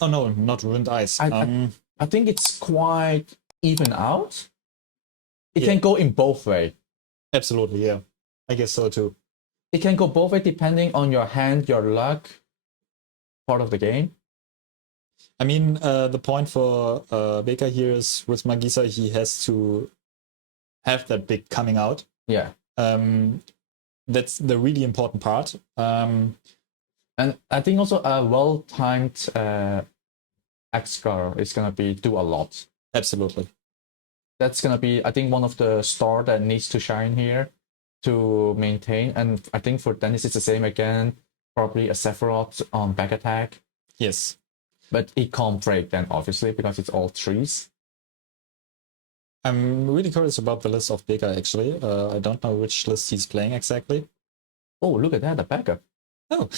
Oh no, not ruined ice. I think it's quite even out. It Yeah. can go in both ways. Absolutely, yeah. I guess so too. It can go both ways depending on your hand, your luck, part of the game. I mean, the point for Beka here is with Magissa, he has to have that big coming out. Yeah. That's the really important part. And I think also a well-timed X-Scar is gonna do a lot. Absolutely. That's gonna be, I think, one of the stars that needs to shine here to maintain. And I think for Dennis it's the same again. Probably a Sephiroth on back attack. Yes. But it can't break then, obviously, because it's all trees. I'm really curious about the list of Beka, actually. I don't know which list he's playing exactly. Oh, look at that, the backup. Oh.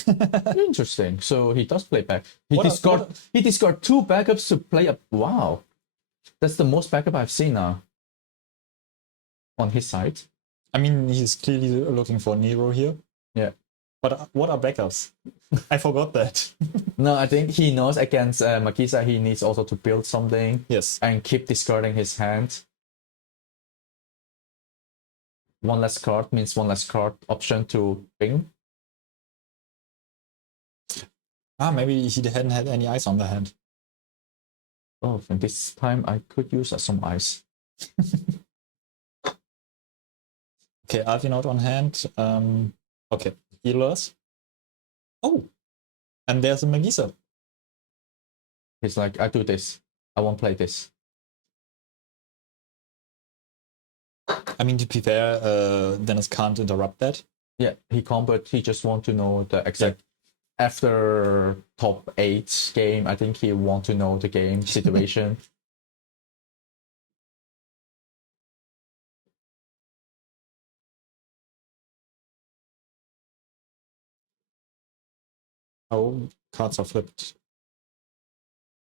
Interesting. So he does play back. He He discard 2 backups to play a... Wow. That's the most backup I've seen now. On his side. I mean, he's clearly looking for Nero here. Yeah. But what are backups? I forgot that. No, I think he knows against Magissa he needs also to build something. Yes. And keep discarding his hand. 1 less card means 1 less card option to ping. Maybe he hadn't had any ice on the hand. Oh, and this time I could use some ice. Okay, Alvin out on hand. Okay, healers. Oh, and there's a Magissa. He's like, I do this. I won't play this. I mean, to be fair, Dennis can't interrupt that. Yeah, he can't, but he just want to know the exact... Yeah. After top 8 game, I think he want to know the game situation. Oh, cards are flipped.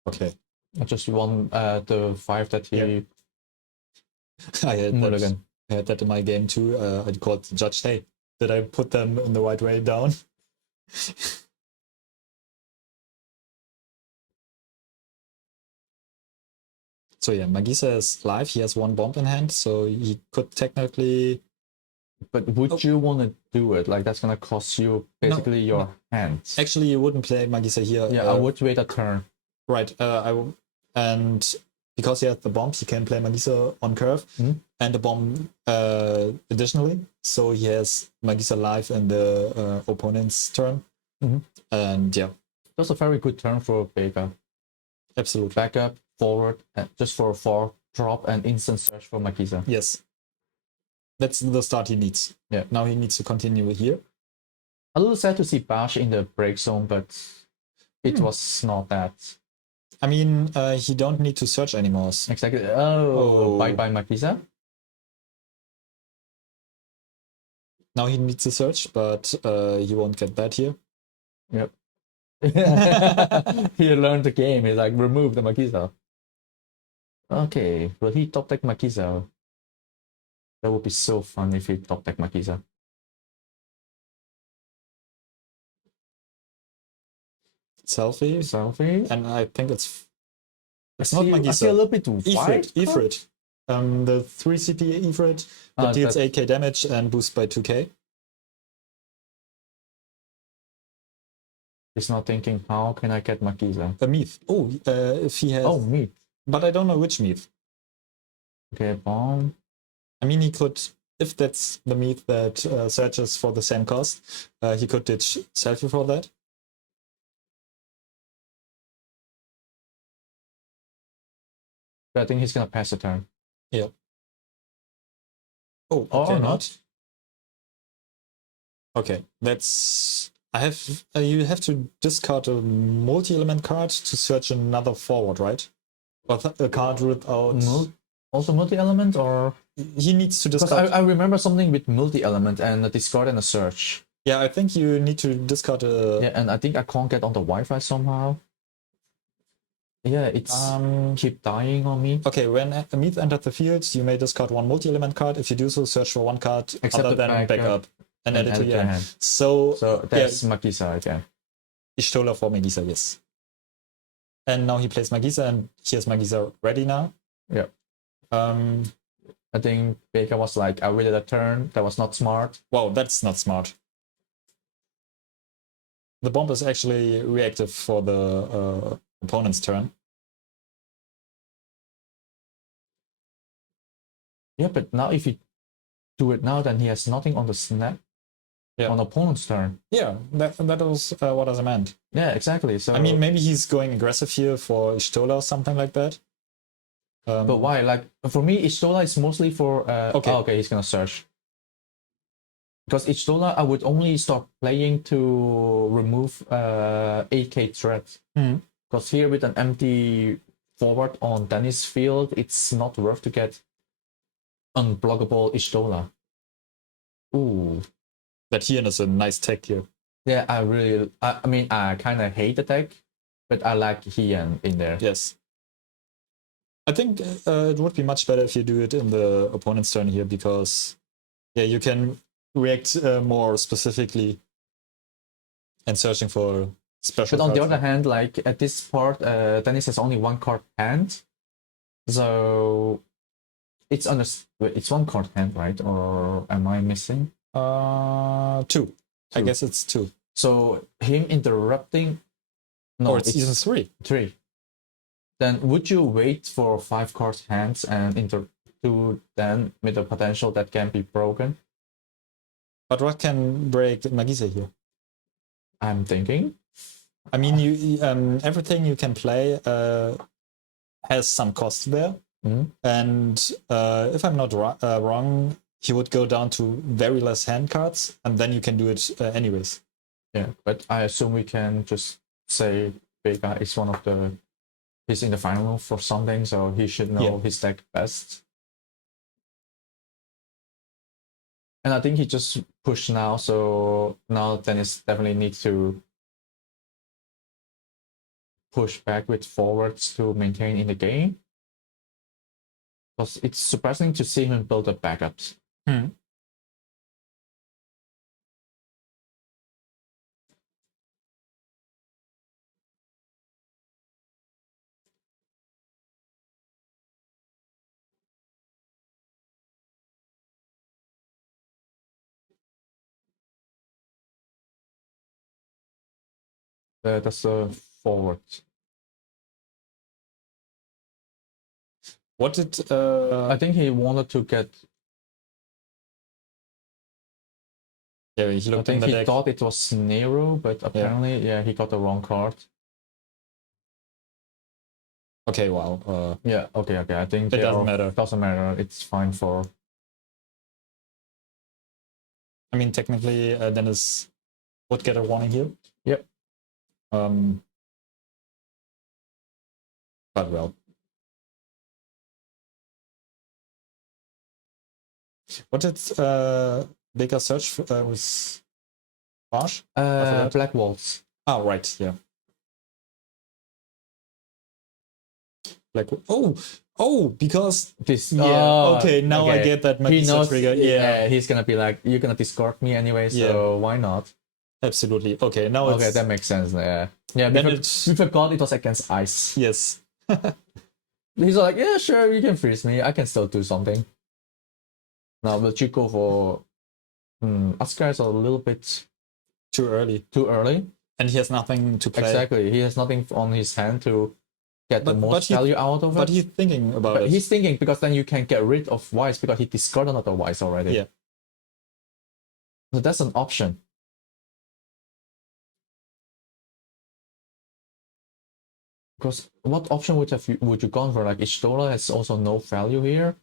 Okay. I just won the 5 that he... Yeah. I had that in my game too. I called the judge, hey, did I put them in the right way down? So yeah, Magissa is live. He has 1 bomb in hand, so he could technically... But would you want to do it? Like, that's going to cost you basically your hands. Actually, you wouldn't play Magissa here. Yeah, I would wait a turn. Right. And because he has the bombs, he can play Magissa on curve and the bomb additionally. So he has Magissa live in the opponent's turn. And yeah. That's a very good turn for Beka. Absolutely. Backup, forward, just for a 4 drop and instant search for Magissa. Yes. That's the start he needs. Yeah. Now he needs to continue here. A little sad to see Bash in the break zone, but it was not that. I mean, he don't need to search anymore. Exactly. Oh. Bye-bye Magissa. Now he needs to search, but he won't get that here. Yep. He learned the game. He's like, remove the Magissa. Okay, will he top deck Magissa? That would be so fun if he top deck Magissa. Selfie. And I think it's not Magissa. I see a little bit Ifrit. The 3 CP Ifrit that deals 8k damage and boosts by 2k. He's not thinking, how can I get Magissa? A Meath. Oh, if he has... Oh, Meath. But I don't know which Meath. Okay, bomb. I mean, he could, if that's the Meath that searches for the same cost, he could ditch Selfie for that. But I think he's gonna pass the turn. Yeah. Oh, okay, or not. Okay, that's... you have to discard a multi-element card to search another forward, right? Or a card without... Also multi-element, or... He needs to discard... I remember something with multi-element and a discard and a search. Yeah, I think you need to discard a... Yeah, and I think I can't get on the Wi-Fi somehow. Yeah, it's keep dying on me. Okay, when a Meath entered the field, you may discard 1 multi-element card. If you do so, search for 1 card except other than backup and add it to your hand. So that's Magissa again. Ishtola for Magissa, yes. And now he plays Magissa, and he has Magissa ready now. Yeah. I think Beka was like, I waited a turn. That was not smart. Wow, that's not smart. The bomb is actually reactive for the opponent's turn. Yeah, but now if you do it now, then he has nothing on the snap on opponent's turn. Yeah, that was what I meant. Yeah, exactly. So I mean, maybe he's going aggressive here for Ishtola or something like that. But why? Like, for me, Ishtola is mostly for... okay, he's gonna search. Because Ishtola, I would only start playing to remove 8k threat. Because here with an empty forward on Dennis field, it's not worth to get unblockable Ishtola. Ooh. That Hien is a nice tech here. Yeah, I mean, I kind of hate the deck, but I like Hien in there. Yes. I think it would be much better if you do it in the opponent's turn here, because you can react more specifically and searching for special. But on the other hand, like at this part, Dennis has only one card hand, so it's one card hand, right? Or am I missing? Two. I guess it's two. So him interrupting. No, or it's even three. Three. Then would you wait for 5 card hands and two then with the potential that can be broken? But what can break Magissa here? I'm thinking. I mean, you everything you can play has some cost there, and if I'm not wrong, he would go down to very less hand cards, and then you can do it anyways. Yeah, but I assume we can just say Beka is one of the... He's in the final for something, so he should know his deck best. And I think he just pushed now, so now Dennis definitely needs to push back with forwards to maintain in the game. Because it's surprising to see him build up backups. That's a forward. What did I think he wanted to get... Yeah, he looked in the deck. Thought it was Nero, but apparently, he got the wrong card. Okay, wow. Yeah, okay. I think it doesn't matter. Doesn't matter. It's fine for... I mean, technically, Dennis would get a warning here. Yep. But well. What did Beka search with Marsh? Black Waltz. Oh, right, yeah. Black. Oh, because this. okay, now I get that Magissa trigger. Yeah, he's gonna be like, you're gonna discard me anyway, so why not? Absolutely. Okay, now okay, that makes sense. Yeah, we forgot it was against ice. Yes. He's like, yeah, sure, you can freeze me. I can still do something. Now, will you go for... Asuka is a little bit... Too early. And he has nothing to play. Exactly. He has nothing on his hand to get the most value out of it. But he's thinking about it. He's thinking, because then you can get rid of Wise, because he discarded another Wise already. Yeah. So that's an option. Because what option would you gone for? Like, Ishtola has also no value here.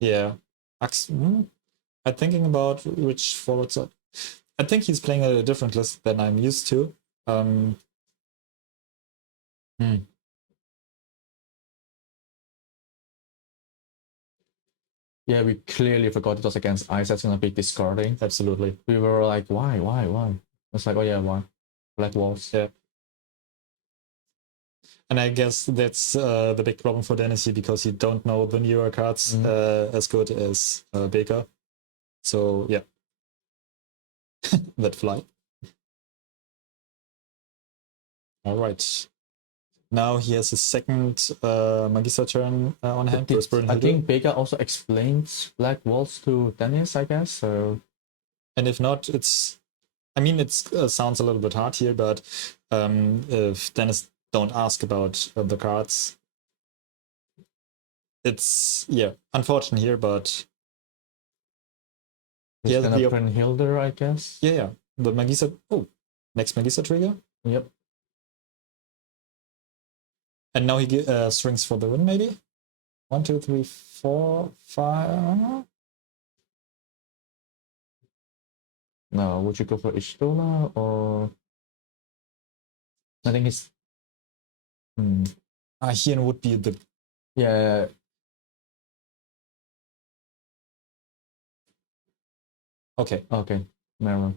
Yeah. I'm thinking about which forwards are... I think he's playing a different list than I'm used to. Yeah, we clearly forgot it was against ice. That's gonna be discarding. Absolutely. We were like, why? It's like, oh yeah, why? Black Waltz. Yeah. And I guess that's the big problem for Dennis here, because you don't know the newer cards as good as Beka. So yeah. That fly. All right. Now he has his second Magissa turn on hand. I think Beka also explains Black Waltz to Dennis, I guess. So, and if not, it's. I mean, it sounds a little bit hard here, but if Dennis don't ask about the cards, it's unfortunate here, but he's gonna print Hilder, I guess. Yeah. The Magissa. Oh, next Magissa trigger. Yep. And now he strings for the win, maybe? 1, 2, 3, 4, 5. No, would you go for Ishtola or? I think it's. Here would be the. Yeah. Okay. Never.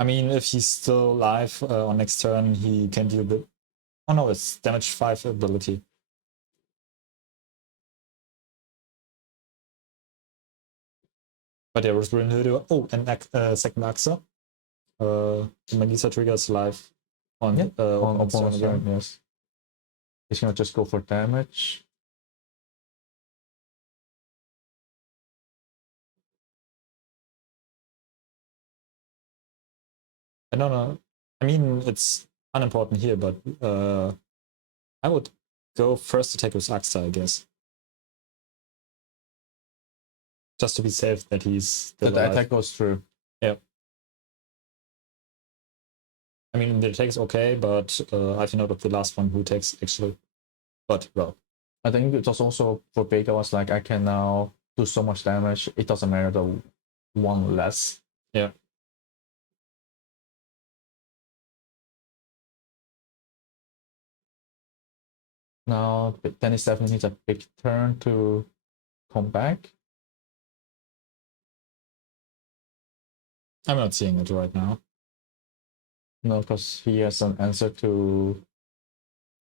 I mean, if he's still alive on next turn, he can deal with. Oh no, it's damage 5 ability. But there was Brunhilde. Oh, and second Axa. The Magissa triggers live on opponent's turn. Yes. He's gonna just go for damage. I don't know. I mean, it's unimportant here, but I would go first attack with Axa, I guess. Just to be safe that he's that the attack goes through. Yeah. I mean, the attack is okay, but I've noted of the last one who takes actually. But, well. I think it was also for Beka was like, I can now do so much damage. It doesn't matter the one less. Yeah. Now, Dennis definitely needs a big turn to come back. I'm not seeing it right now. No, because he has an answer to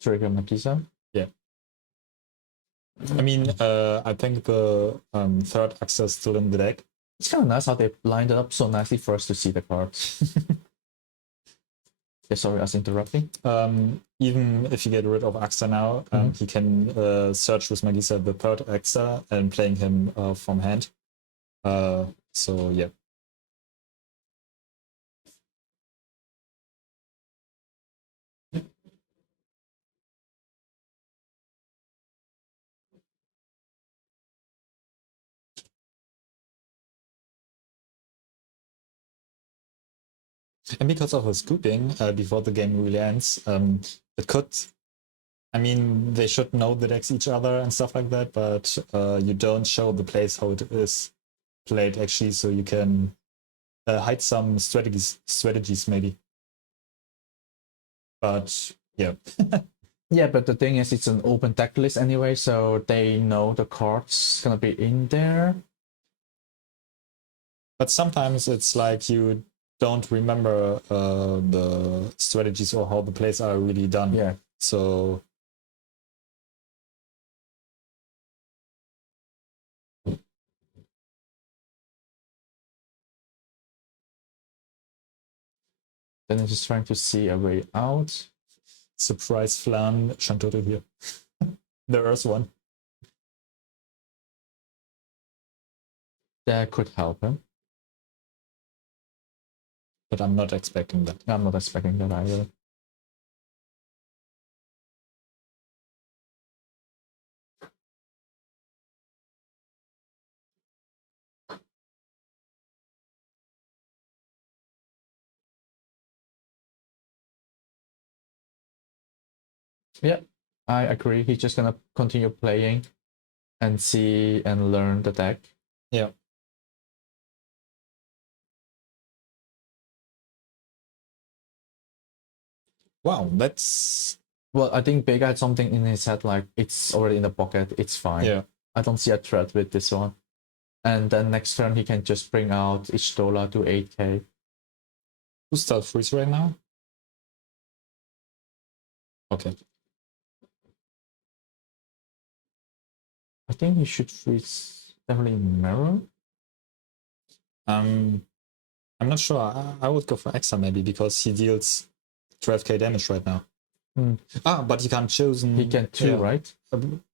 trigger Magissa. Yeah. I mean, I think the third Axa is still in the deck. It's kind of nice how they lined it up so nicely for us to see the cards. Yeah, sorry, I was interrupting. Even if you get rid of Axa now, he can search with Magissa the third Axa and playing him from hand. So, yeah. And because of the scooping before the game really ends, it could. I mean, they should know the decks each other and stuff like that, but you don't show the place how it is played actually, so you can hide some strategies maybe. But yeah. Yeah, but the thing is, it's an open deck list anyway, so they know the cards gonna be in there. But sometimes it's like you don't remember the strategies or how the plays are really done. Yeah. So then it's just trying to see a way out. Surprise Flan Shantoto here. The Earth one. That could help him. But I'm not expecting that. I'm not expecting that either. Yeah, I agree. He's just gonna continue playing and see and learn the deck. Yeah. Wow, that's... Well, I think Beka had something in his head, like, it's already in the pocket, it's fine. Yeah. I don't see a threat with this one. And then next turn, he can just bring out Ishtola to 8k. Who's still freeze right now? Okay. I think he should freeze definitely Mirror. I'm not sure. I would go for Exa maybe because he deals 12k damage right now. But he can't choose. He can too, right?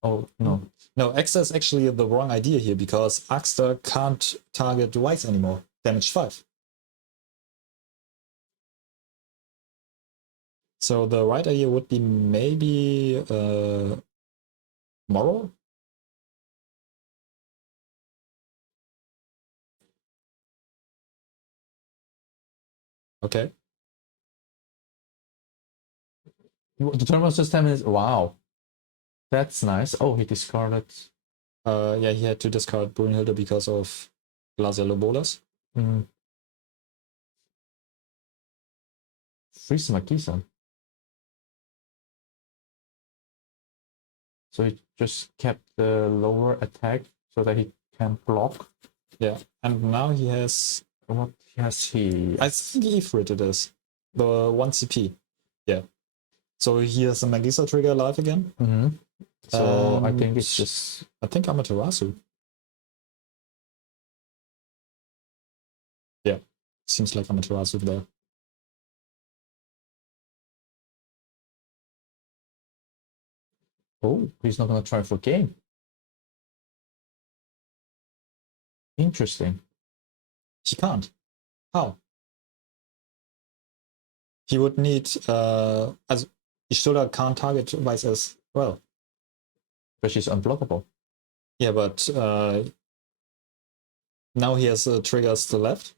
Oh, no. No, Axter is actually the wrong idea here because Axter can't target Weiss anymore. Damage 5. So the right idea would be maybe Morrow? Okay. The terminal system is wow. That's nice. Oh, he discarded. Yeah, he had to discard Brunhilde because of Glacial Bolas. Freeze Magissa. So he just kept the lower attack so that he can block. Yeah, and now he has. What has he? I think Ifrit it is. The 1 CP. Yeah. So he has a Magissa trigger alive again. So I think it's just. I think Amaterasu. Yeah. Seems like Amaterasu there. Oh, he's not gonna try for game. Interesting. He can't. How? He would need as Ishtola can't target Weiss as well. But she's unblockable. Yeah, but now he has triggers to the left.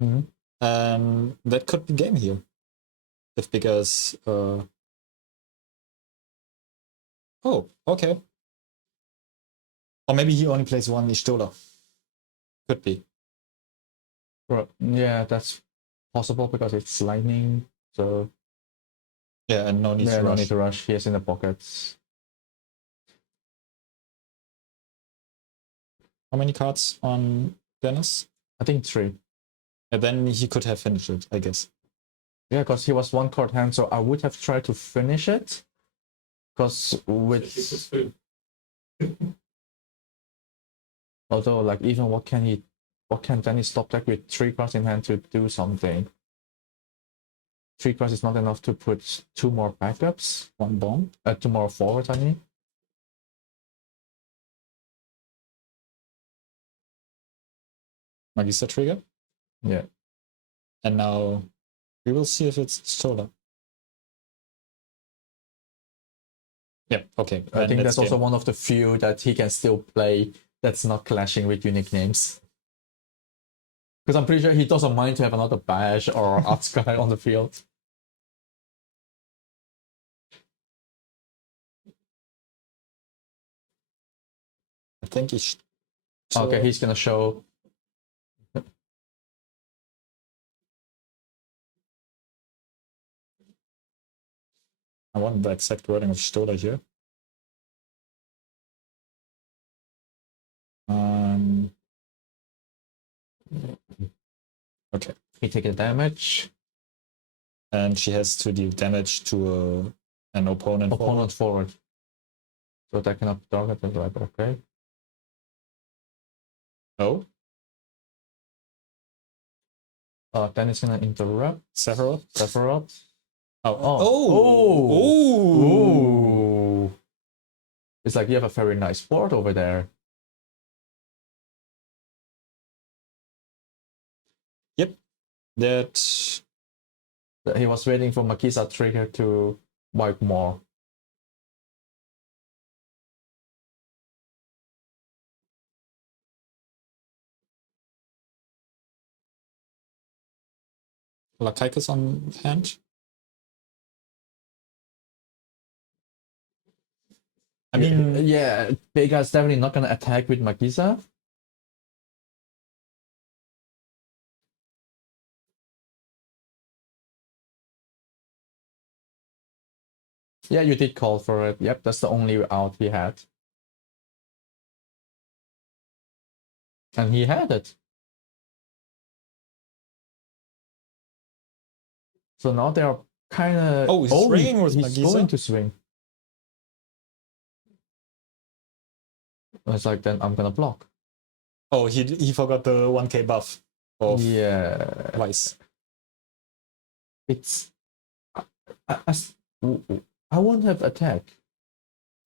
And that could be game here. If because oh, okay. Or maybe he only plays one Ishtola. Could be. Yeah, that's possible because it's lightning. So yeah, and no need to rush. No need to rush. He has in the pockets. How many cards on Dennis? I think 3. And then he could have finished it, I guess. Yeah, because he was 1 card hand, so I would have tried to finish it. Because with although like even what can Dennis stop deck with 3 cards in hand to do something? 3 cards is not enough to put 2 more backups. 1 bomb. 2 more forwards, I mean. Magissa trigger. Yeah. And now we will see if it's solar. Yeah, okay. I think that's also one of the few that he can still play that's not clashing with unique names. Because I'm pretty sure he doesn't mind to have another Bash or Artsky on the field. I think he should. Okay, he's gonna show. I want the exact wording of Stola here. Okay. He take a damage. And she has to deal damage to an opponent forward. So that cannot target it, right? Okay. Oh. Then it's gonna interrupt. Sephiroth. Oh. It's like you have a very nice board over there. Yep. That he was waiting for Magissa trigger to wipe more. Lakaikus on hand. I mean, yeah, Beka is definitely not gonna attack with Magissa. Yeah, you did call for it. Yep, that's the only out he had. And he had it. So now they are kind of. Oh, he's swinging with he's Magissa? going to swing. It's like, then I'm gonna block. Oh, he forgot the 1k buff of Weiss. It's I won't have attack.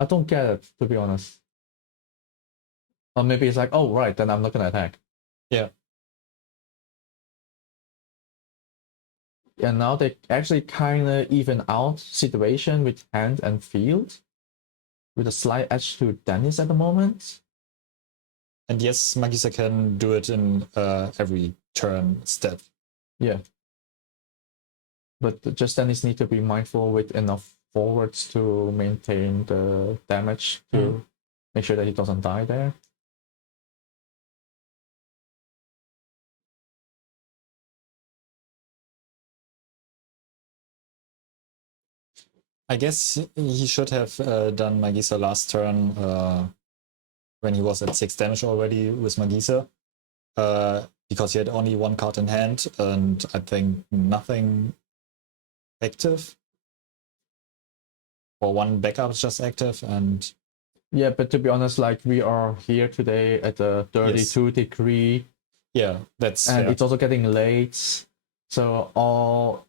I don't get it, to be honest. Or maybe it's like, oh right, then I'm not gonna attack. Yeah. And now they actually kind of even out situation with hand and field, with a slight edge to Dennis at the moment. And yes, Magissa can do it in every turn step. Yeah. But just Dennis need to be mindful with enough forwards to maintain the damage to make sure that he doesn't die there. I guess he should have done Magissa last turn when he was at 6 damage already with Magissa, because he had only 1 card in hand and I think nothing active. Or 1 backup is just active, and yeah, but to be honest, like we are here today at a 32-degree. Yeah, that's and fair. It's also getting late, so all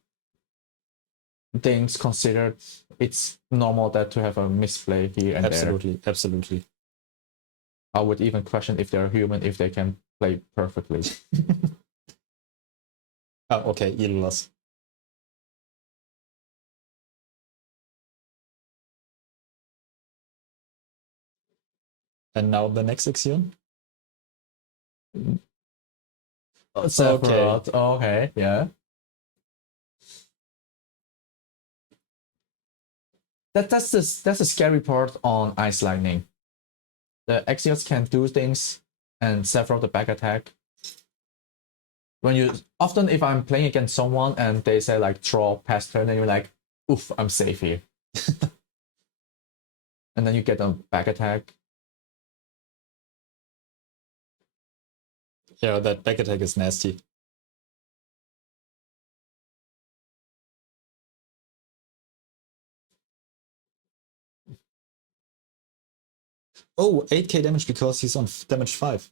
things considered, it's normal that to have a misplay here and absolutely, there. Absolutely. I would even question if they're human, if they can play perfectly. Oh, okay, Elolas. And now the next Ixion? Sephiroth. Okay, yeah. That's the scary part on Ice Lightning. The Axios can do things and Sephiroth the back attack. When you often, if I'm playing against someone and they say like draw past turn, and you're like, oof, I'm safe here. And then you get a back attack. Yeah, that back attack is nasty. Oh, 8k damage because he's on damage 5.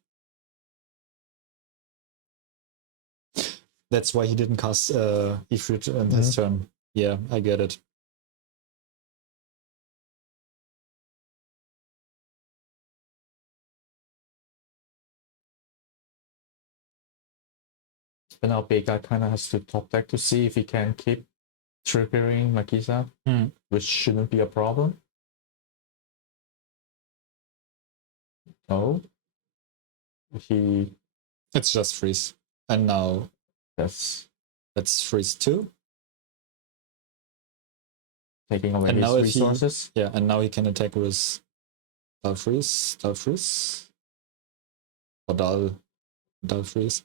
That's why he didn't cast Ifrit in his turn. Yeah, I get it. But now Beka kind of has to top deck to see if he can keep triggering Magissa, which shouldn't be a problem. No. It's just freeze. And now that's freeze 2. Taking away his resources. Yeah, and now he can attack with dull freeze, or dull freeze.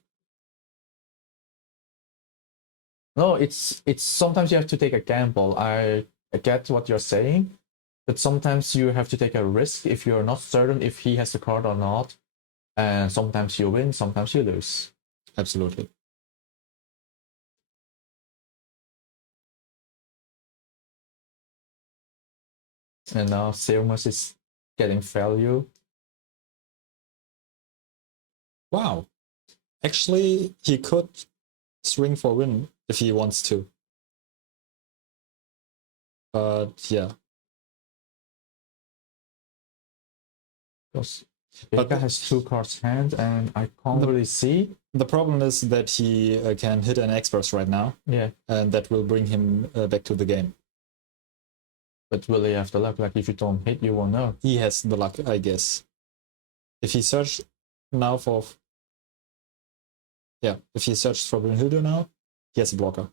No, it's sometimes you have to take a gamble. I get what you're saying, but sometimes you have to take a risk if you're not certain if he has the card or not. And sometimes you win, sometimes you lose. Absolutely. And now Seamus is getting value. Wow. Actually, he could swing for win if he wants to. But yeah. Because Beka has 2 cards hand and I can't really see. The problem is that he can hit an X-Burst right now. Yeah. And that will bring him back to the game. But will he have the luck? Like if you don't hit, you won't know. He has the luck, I guess. If he searches now for... Yeah, if he searches for Brunhilde now, he has a blocker.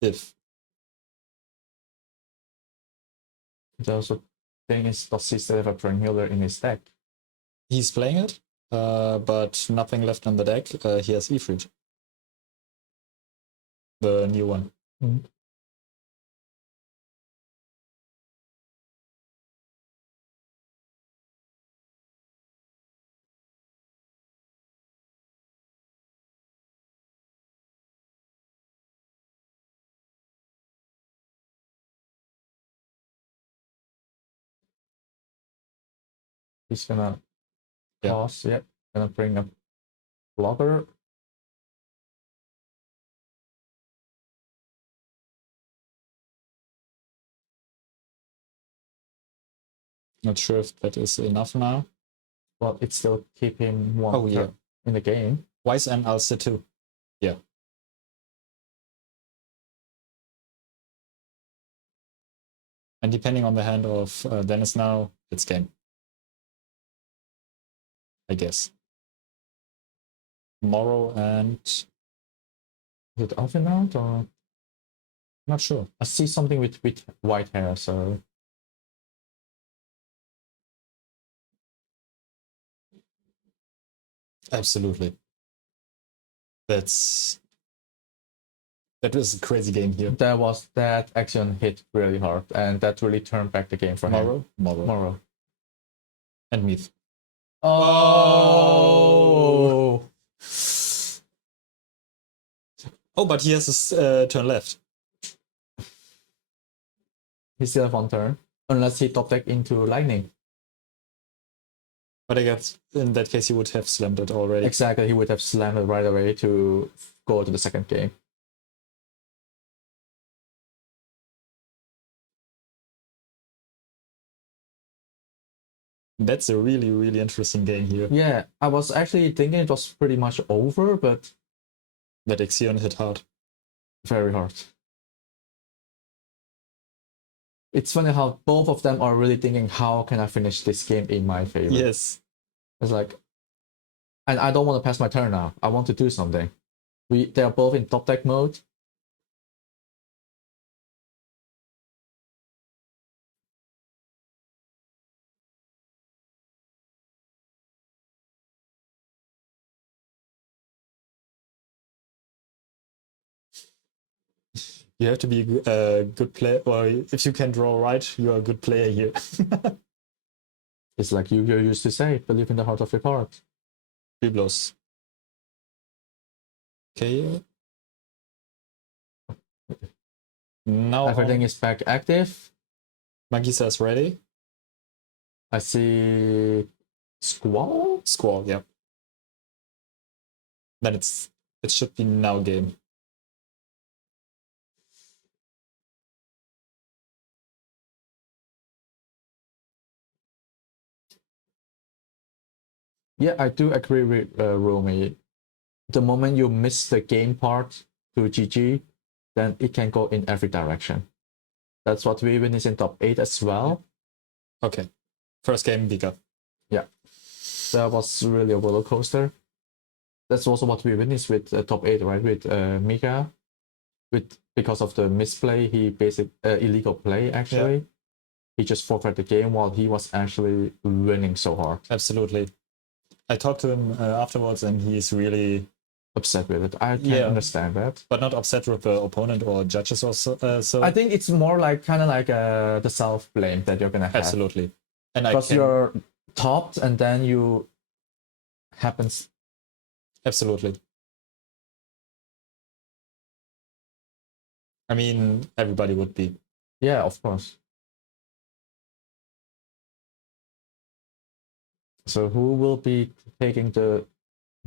If. The also thing is, does he still have a Brunhilde in his deck? He's playing it, but nothing left on the deck. He has Ifrit. The new one. He's gonna toss, gonna bring a blocker. Not sure if that is enough now. Well, it's still keeping one in the game. Wise and Ulster too. Yeah. And depending on the hand of Dennis now, it's game. I guess. Morrow and... Is it off and out or? Not sure. I see something with white hair, so... Absolutely. That was a crazy game here. That action hit really hard, and that really turned back the game for him. Morrow. And Meath. Oh! Oh, but he has his turn left. He still have one turn, unless he top deck into lightning. But I guess in that case he would have slammed it already. Exactly, he would have slammed it right away to go to the second game. That's a really, really interesting game here. Yeah, I was actually thinking it was pretty much over, but... That Ixion hit hard. Very hard. It's funny how both of them are really thinking, how can I finish this game in my favor? Yes. It's like... And I don't want to pass my turn now. I want to do something. They are both in top deck mode. You have to be a good player, or if you can draw right, you're a good player here. It's like you used to say, believe in the heart of your card. Biblos. Okay. Now everything is back active. Magissa is ready. I see Squall? Squall, yeah. Then it should be now game. Yeah, I do agree with Romy. The moment you miss the game part to GG, then it can go in every direction. That's what we witnessed in top 8 as well. Yeah. Okay. First game, Beka. Yeah. That was really a roller coaster. That's also what we witnessed with top 8, right? With Mika. Because of the misplay, he basically illegal play actually. Yeah. He just forfeited the game while he was actually winning so hard. Absolutely. I talked to him afterwards, and he's really upset with it. I can understand that, but not upset with the opponent or judges or so. I think it's more like kind of like the self blame that you're gonna have. Absolutely, and because you're topped, and then you happens. Absolutely. I mean, everybody would be. Yeah, of course. So who will be taking the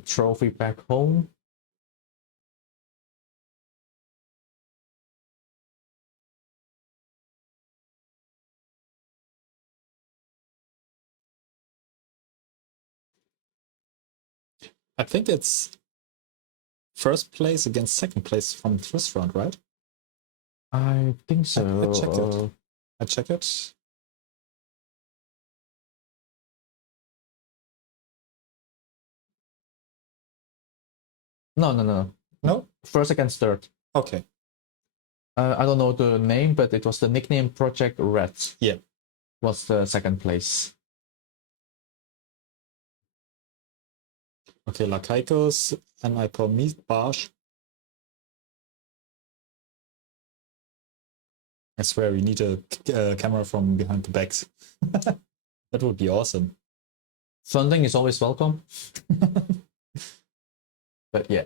trophy back home? I think it's first place against second place from this round, right? I think so. I check it. No. First against third. Okay. I don't know the name, but it was the nickname Project Red. Yeah. Was the second place. Okay, Lakaikos and I promise Barsh. I swear we need a camera from behind the backs. That would be awesome. Funding is always welcome. But yeah.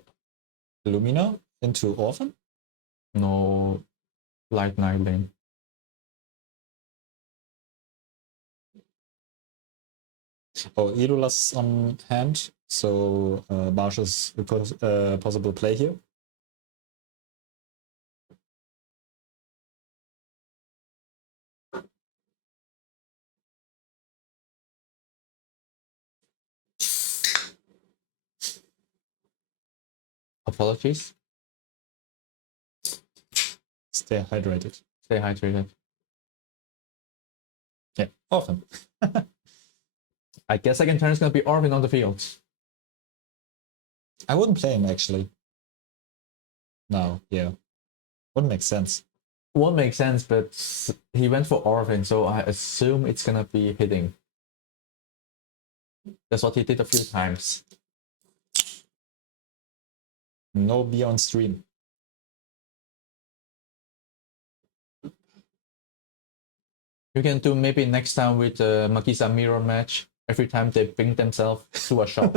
Lumina into Orphan? No, Light Nightling. Oh, Idola's on hand, so Barsh is a possible play here. Apologies. Stay hydrated. Stay hydrated. Yeah, often. I guess second turn is gonna be Orphan on the field. I wouldn't play him actually. No, yeah. Wouldn't make sense. Won't make sense, but he went for Orphan, so I assume it's gonna be hitting. That's what he did a few times. No be on stream. You can do maybe next time with the Magissa mirror match. Every time they bring themselves to a shop.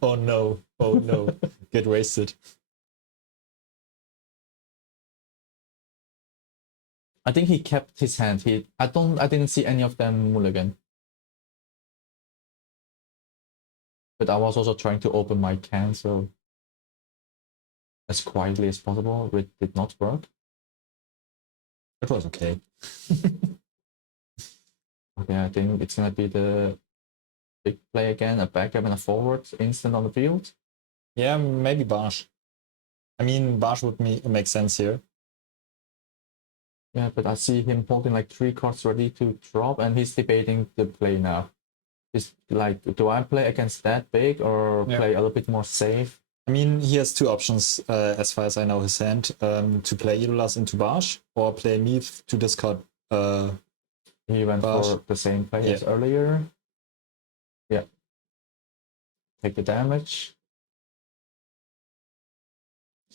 Oh no! Oh no! Get wasted. I think he kept his hand. I didn't see any of them mulligan. But I was also trying to open my can, so as quietly as possible, which did not work. It was okay. Okay, I think it's gonna be the big play again, a backup and a forward, instant on the field. Yeah, maybe Barsh. I mean, Barsh would make sense here. Yeah, but I see him holding like 3 cards ready to drop, and he's debating the play now. He's like, do I play against that big or play a little bit more safe? I mean, he has 2 options, as far as I know his hand, to play Idolas into Barsh or play Meath to discard. He went Barsh. for the same play as earlier. Yeah. Take the damage.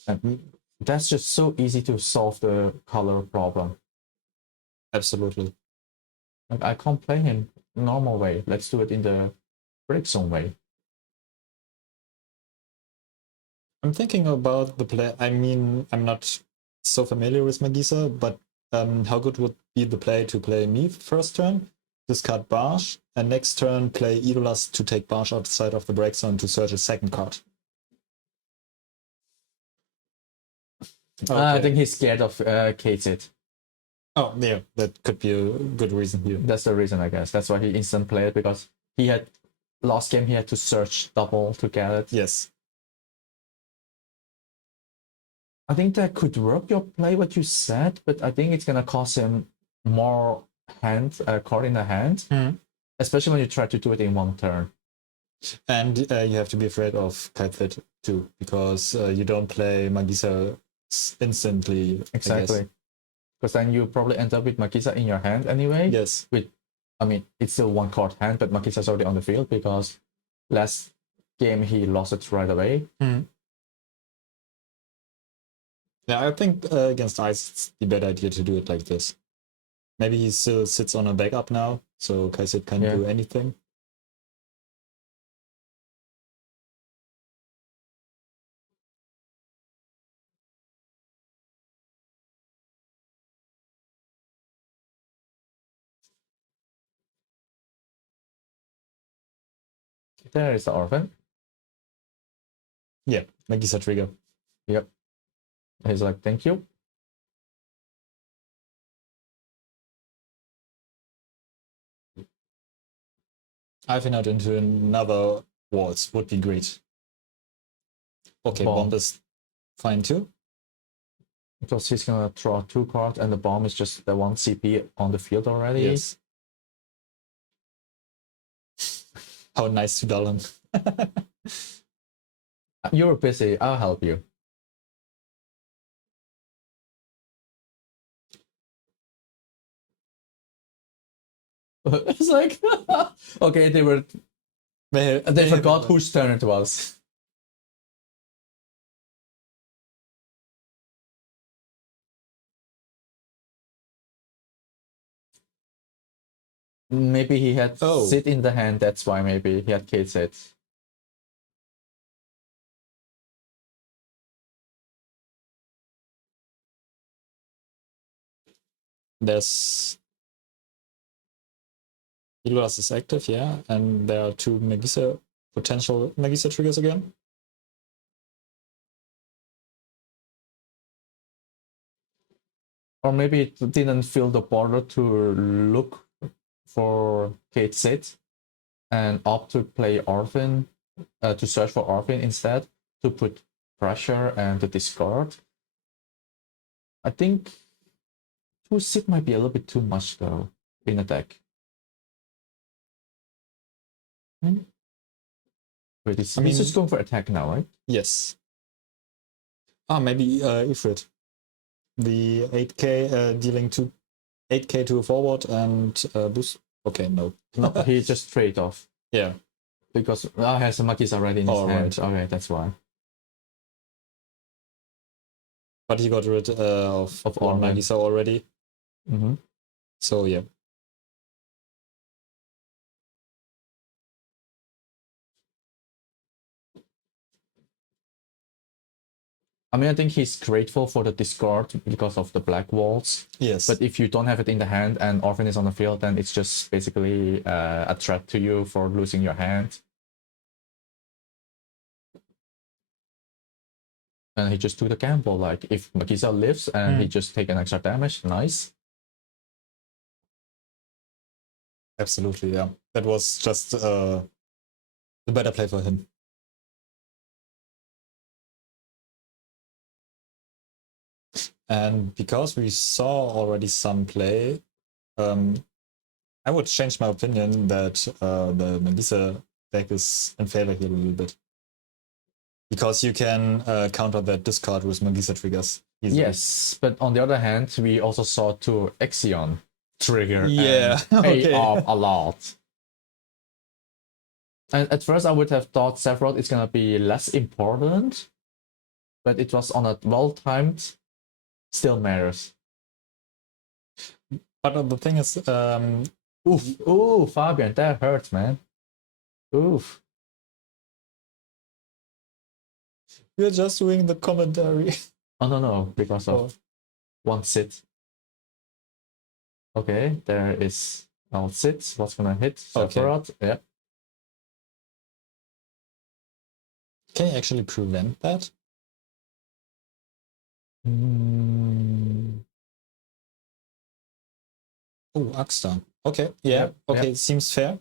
And that's just so easy to solve the color problem. Absolutely. Like, I can't play him normal way. Let's do it in the break zone way. I'm thinking about the play. I mean, I'm not so familiar with Magissa, but how good would be the play to play Meath first turn, discard Barsh, and next turn play Idolas to take Barsh outside of the break zone to search a second card? Okay. I think he's scared of Kate. Oh, yeah, that could be a good reason here. That's the reason, I guess. That's why he instant played, because he had last game he had to search double to get it. Yes. I think that could work your play, what you said, but I think it's gonna cost him more card in the hand, especially when you try to do it in one turn. And you have to be afraid of Kite too, because you don't play Magissa instantly. Exactly. Because then you probably end up with Magissa in your hand anyway. Yes. I mean, it's still 1 card hand, but Magissa's already on the field because last game he lost it right away. Yeah, I think against Ice, it's the better idea to do it like this. Maybe he still sits on a backup now, so Kaiset can't do anything. There is the Orphan. Yeah, Magissa trigger. Yep. He's like, thank you. I've been out into another waltz, would be great. Okay, bomb is fine too. Because he's gonna draw 2 cards and the bomb is just the 1 CP on the field already. Yes. How nice to dull him. You're busy, I'll help you. It's like, okay, they forgot whose turn it was. Maybe he had sit in the hand, that's why maybe he had Kate sit. There's Iluas is active, yeah, and there are 2 potential Magissa triggers again. Or maybe it didn't feel the border to look for Kate sit and opt to play Orphan, to search for Orphan instead, to put pressure and to discard. I think 2 sit might be a little bit too much though in a deck. Wait, he's just going for attack now, right? Yes. Maybe Ifrit. The 8k dealing 8k to a forward and boost. Okay, no. No, he just trade off. Yeah. Because he has a Magissa already in his hand. Right. Okay, that's why. But he got rid of one Magissa already. So yeah. I mean, I think he's grateful for the discard because of the black walls. Yes. But if you don't have it in the hand and Orphan is on the field, then it's just basically a threat to you for losing your hand. And he just took the gamble. Like, if Magissa lives and he just take an extra damage, nice. Absolutely, yeah. That was just the better play for him. And because we saw already some play, I would change my opinion that the Magissa deck is in favor here a little bit. Because you can counter that discard with Magissa triggers easily. Yes, but on the other hand, we also saw 2 Exion trigger and pay off a lot. And at first I would have thought Sephiroth is gonna be less important, but it was on a well-timed, still matters. But the thing is, ooh, Fabian, that hurts, man. Oof. We're just doing the commentary. Oh no, because of one sit. Okay, there is our sit. What's gonna hit? Sephiroth. Okay. Yep. Can you actually prevent that? Oh, Axstar. Okay, yeah, okay, seems fair.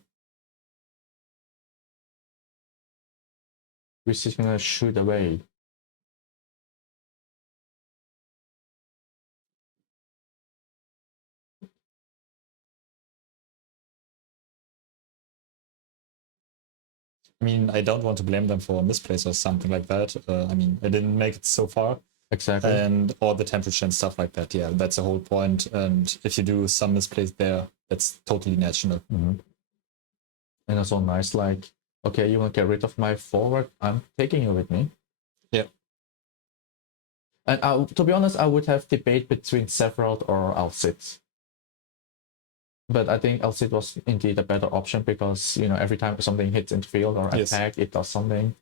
We're just gonna shoot away. I mean, I don't want to blame them for misplays or something like that. I mean, I didn't make it so far. Exactly. And all the temperature and stuff like that. Yeah, that's the whole point. And if you do some misplays there, that's totally natural. And also nice, like, okay, you want to get rid of my forward? I'm taking you with me. Yeah. And to be honest, I would have debate between Sephiroth or Alcid. But I think Alcid was indeed a better option because, you know, every time something hits in field or attack, it does something.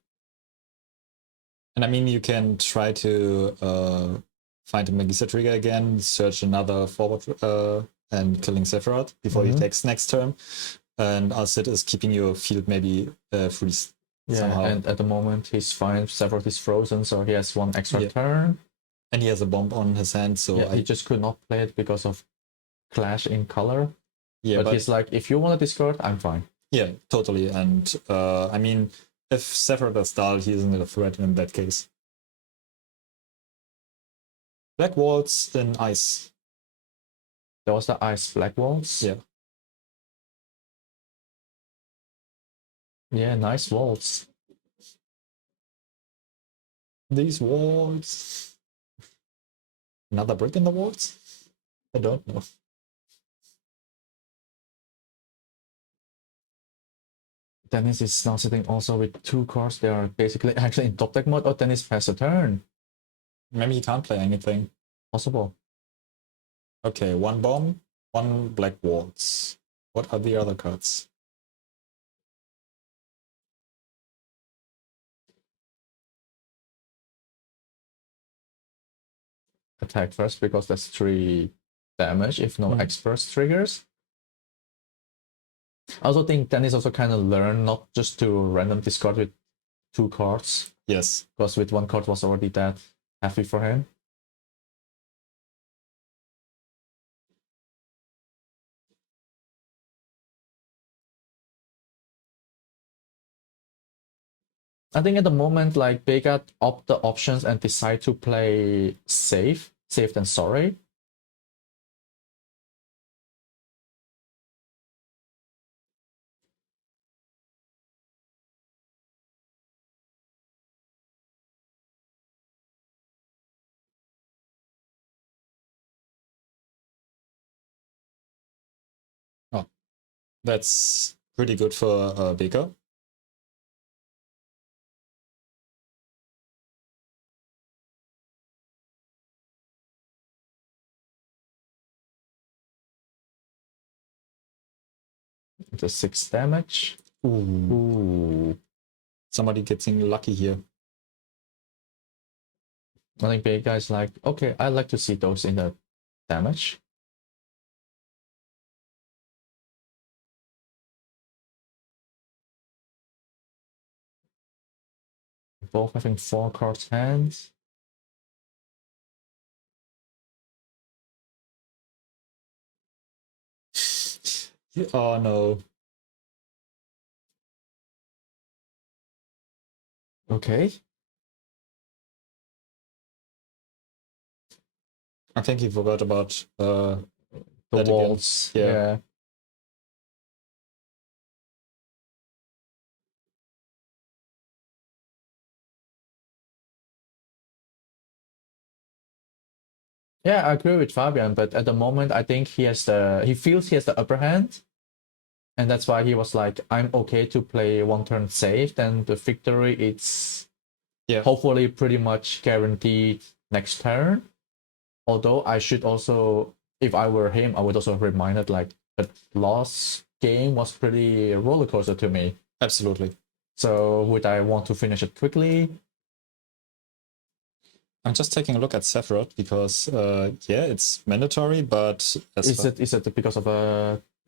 And I mean, you can try to find a Magissa trigger again, search another forward and killing Sephiroth before he takes next turn. And Alcid is keeping your field maybe freeze somehow. And at the moment he's fine. Sephiroth is frozen, so he has one extra turn. And he has a bomb on his hand, so he just could not play it because of clash in color. Yeah, but he's like, if you want to discard, I'm fine. Yeah, totally. And I mean, if Sephiroth is dull, he isn't a threat in that case. Black walls in ice. There was the ice black walls. Yeah. Yeah, nice walls. These walls. Another brick in the walls? I don't know. Dennis is now sitting also with 2 cards. They are basically actually in top deck mode. Oh, Dennis passed a turn. Maybe he can't play anything. Possible. Okay, 1 bomb, 1 black waltz. What are the other cards? Attack first because that's 3 damage if no X-Burst triggers. I also think Dennis also kind of learned not just to random discard with 2 cards. Yes. Because with 1 card was already that heavy for him. I think at the moment, like Beka opt the options and decide to play safe than sorry. Oh, that's pretty good for Beka. The 6 damage. Ooh. Somebody getting lucky here. I think Beka is like, okay, I like to see those in the damage. Both having 4 cards hands. Oh no. Okay. I think he forgot about the walls. Yeah. Yeah, I agree with Fabian, but at the moment I think he feels he has the upper hand. And that's why he was like, I'm okay to play 1 turn safe, then the victory it's hopefully pretty much guaranteed next turn. Although I should also, if I were him, I would also have reminded like the last game was pretty roller coaster to me. Absolutely. So would I want to finish it quickly? I'm just taking a look at Sephiroth because it's mandatory, but is it because of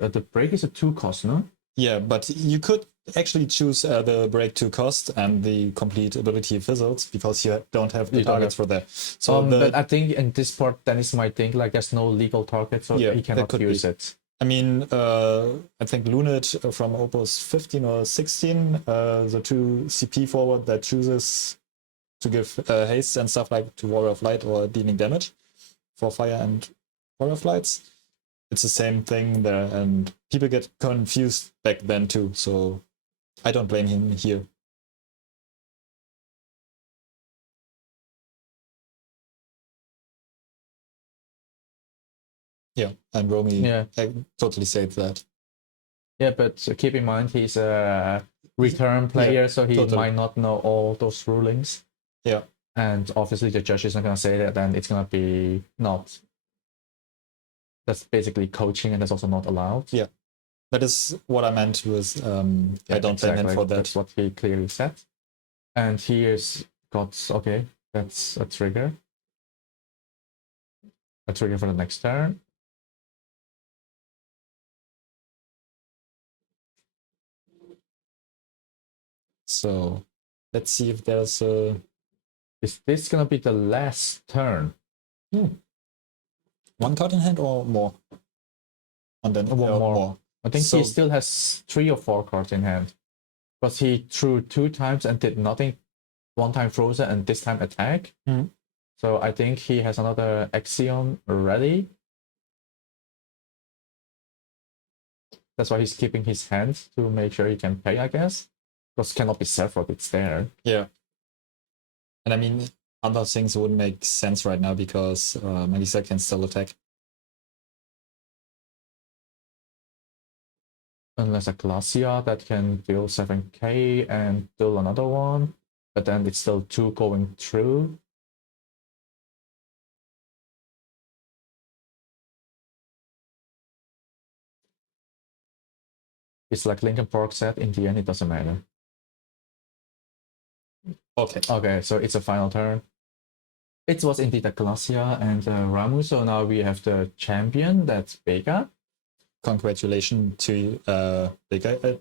the break is a 2 cost, no? Yeah, but you could actually choose the break 2 cost and the complete ability fizzles because you don't have the targets for that. So but I think in this part, Dennis might think like there's no legal target, so he cannot use it. I mean, I think Lunit from Opus 15 or 16, the 2 CP forward that chooses to give haste and stuff like to Warrior of Light or dealing damage for fire and Warrior of Lights. It's the same thing there, and people get confused back then too, so I don't blame him here. Yeah, and Romy totally said that. Yeah, but keep in mind he's a return player, so he might not know all those rulings. Yeah. And obviously the judge is not going to say that, then it's going to be not. That's basically coaching, and that's also not allowed. Yeah. That is what I meant with I don't blame him for that. That's what he clearly said. And here's got, okay, that's a trigger. A trigger for the next turn. So let's see if there's a... Is this gonna be the last turn? 1 card in hand or more? And then more. I think he still has 3 or 4 cards in hand. Because he threw 2 times and did nothing. 1 time frozen and this time attack. So I think he has another Axion ready. That's why he's keeping his hand to make sure he can pay, I guess. Because cannot be Sephiroth, it's there. Yeah. And I mean, other things wouldn't make sense right now because Magissa can still attack. Unless a Glacia that can deal 7k and deal another one. But then it's still 2 going through. It's like Linkin Park said, in the end it doesn't matter. Okay, so it's a final turn. It was indeed a Glacia and Ramu, so now we have the champion, that's Beka. Congratulations to Beka.